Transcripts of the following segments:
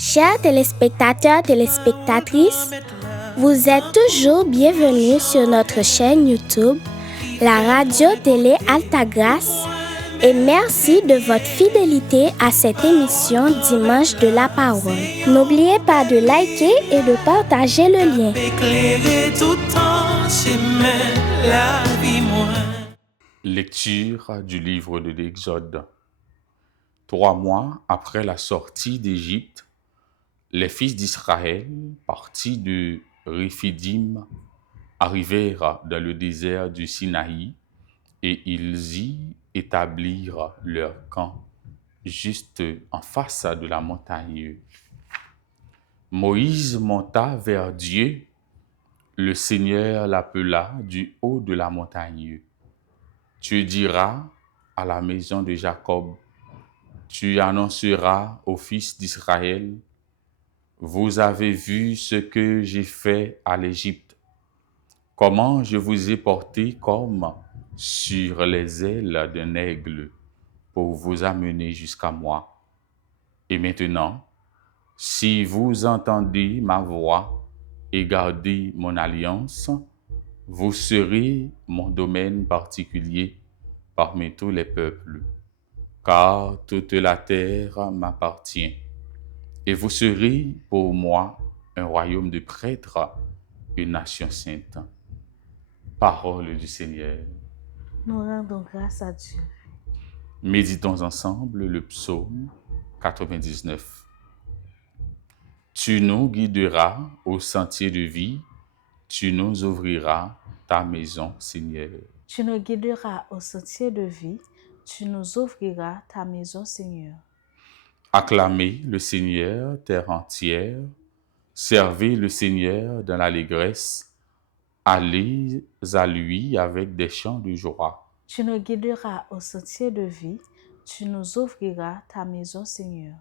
Chers téléspectateurs, téléspectatrices, vous êtes toujours bienvenus sur notre chaîne YouTube, la radio-télé Altagrace, et merci de votre fidélité à cette émission Dimanche de la Parole. N'oubliez pas de liker et de partager le lien. Lecture du livre de l'Exode. 3 mois après la sortie d'Égypte, les fils d'Israël, partis de Réphidim, arrivèrent dans le désert du Sinaï et ils y établirent leur camp juste en face de la montagne. Moïse monta vers Dieu. Le Seigneur l'appela du haut de la montagne. Tu diras à la maison de Jacob, tu annonceras aux fils d'Israël, vous avez vu ce que j'ai fait à l'Égypte, comment je vous ai porté comme sur les ailes d'un aigle pour vous amener jusqu'à moi. Et maintenant, si vous entendez ma voix et gardez mon alliance, vous serez mon domaine particulier parmi tous les peuples, car toute la terre m'appartient. Et vous serez pour moi un royaume de prêtres, une nation sainte. Parole du Seigneur. Nous rendons grâce à Dieu. Méditons ensemble le psaume 99. Tu nous guideras au sentier de vie, tu nous ouvriras ta maison, Seigneur. Tu nous guideras au sentier de vie, tu nous ouvriras ta maison, Seigneur. Acclamez le Seigneur, terre entière. Servez le Seigneur dans l'allégresse. Allez à lui avec des chants de joie. Tu nous guideras au sentier de vie, tu nous ouvriras ta maison, Seigneur.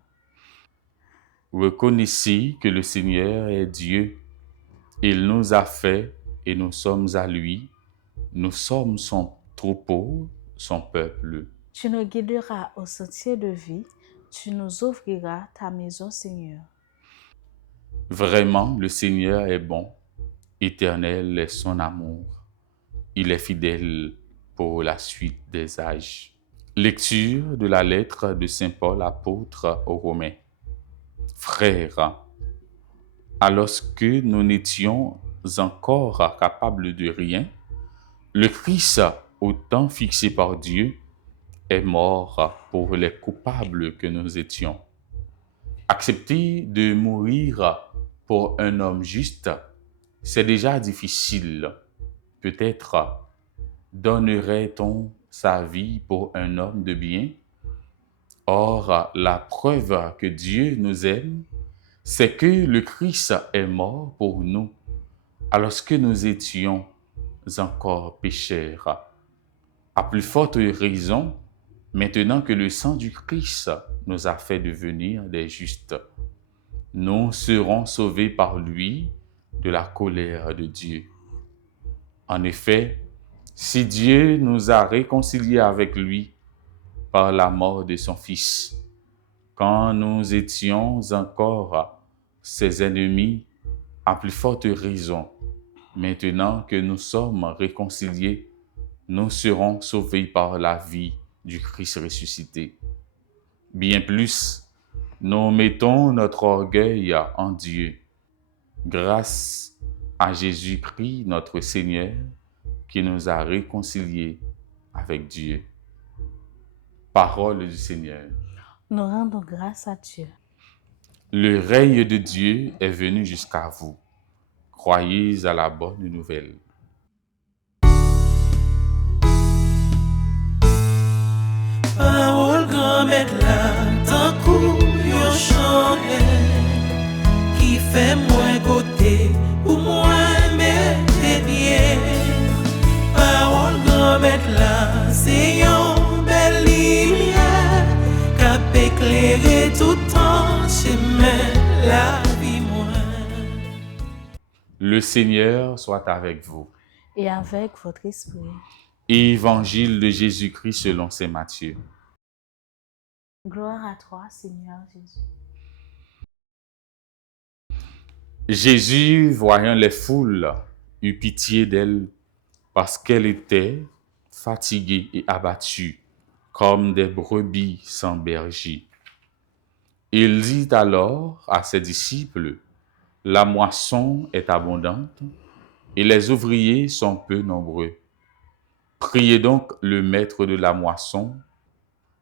Reconnaissez que le Seigneur est Dieu. Il nous a fait et nous sommes à lui. Nous sommes son troupeau, son peuple. Tu nous guideras au sentier de vie, tu nous ouvriras ta maison, Seigneur. Vraiment, le Seigneur est bon. Éternel est son amour. Il est fidèle pour la suite des âges. Lecture de la lettre de Saint Paul, apôtre aux Romains. Frères, alors que nous n'étions encore capables de rien, le Christ, au temps fixé par Dieu, est mort pour les coupables que nous étions. Accepter de mourir pour un homme juste, c'est déjà difficile. Peut-être donnerait-on sa vie pour un homme de bien? Or, la preuve que Dieu nous aime, c'est que le Christ est mort pour nous, alors que nous étions encore pécheurs. À plus forte raison, maintenant que le sang du Christ nous a fait devenir des justes, nous serons sauvés par lui de la colère de Dieu. En effet, si Dieu nous a réconciliés avec lui par la mort de son Fils, quand nous étions encore ses ennemis, à plus forte raison, maintenant que nous sommes réconciliés, nous serons sauvés par la vie du Christ ressuscité. Bien plus, nous mettons notre orgueil en Dieu, grâce à Jésus-Christ, notre Seigneur, qui nous a réconciliés avec Dieu. Parole du Seigneur. Nous rendons grâce à Dieu. Le règne de Dieu est venu jusqu'à vous. Croyez à la bonne nouvelle. Parole grand-mère là, tant coup yo chante, qui fait moins côté, pour moi mettre bien. Parole grand-mère là, c'est yon belle lumière, qui éclairer tout temps chemin la vie moi. Le Seigneur soit avec vous. Et avec votre esprit. Évangile de Jésus-Christ selon saint Matthieu. Gloire à toi, Seigneur Jésus. Jésus, voyant les foules, eut pitié d'elles parce qu'elles étaient fatiguées et abattues, comme des brebis sans berger. Il dit alors à ses disciples, « La moisson est abondante et les ouvriers sont peu nombreux. Priez donc le maître de la moisson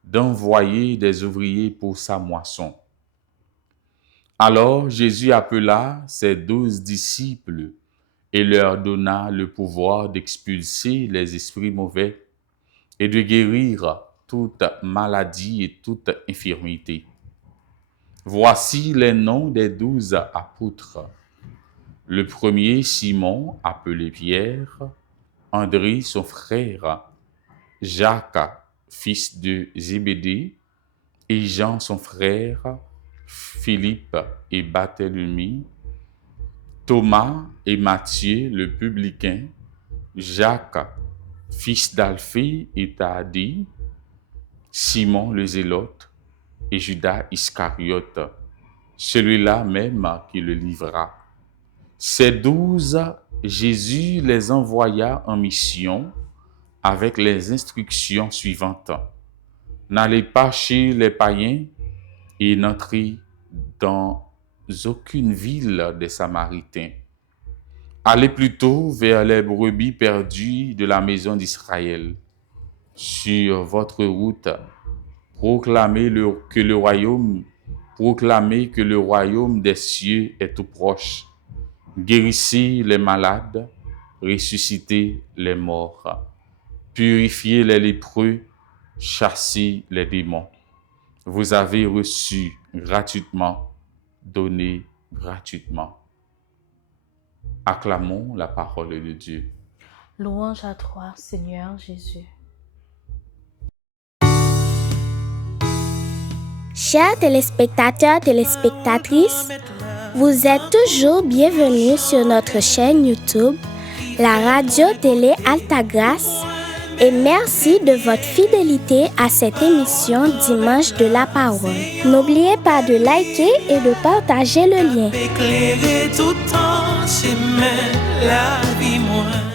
d'envoyer des ouvriers pour sa moisson. » Alors Jésus appela ses 12 disciples et leur donna le pouvoir d'expulser les esprits mauvais et de guérir toute maladie et toute infirmité. Voici les noms des 12 apôtres. Le premier, Simon, appelé Pierre, André, son frère, Jacques, fils de Zébédée, et Jean, son frère, Philippe et Barthélemy, Thomas et Matthieu, le publicain, Jacques, fils d'Alphée et Thaddée, Simon le zélote et Judas Iscariote, celui-là même qui le livra. Ces 12, Jésus les envoya en mission avec les instructions suivantes. N'allez pas chez les païens et n'entrez dans aucune ville des Samaritains. Allez plutôt vers les brebis perdues de la maison d'Israël. Sur votre route, proclamez que le royaume des cieux est tout proche. Guérissez les malades, ressuscitez les morts, purifiez les lépreux, chassez les démons. Vous avez reçu gratuitement, donnez gratuitement. Acclamons la parole de Dieu. Louange à toi, Seigneur Jésus. Chers téléspectateurs, téléspectatrices, vous êtes toujours bienvenus sur notre chaîne YouTube, la radio télé Altagrace, et merci de votre fidélité à cette émission Dimanche de la Parole. N'oubliez pas de liker et de partager le lien. Éclairer tout en chemin la vie moins.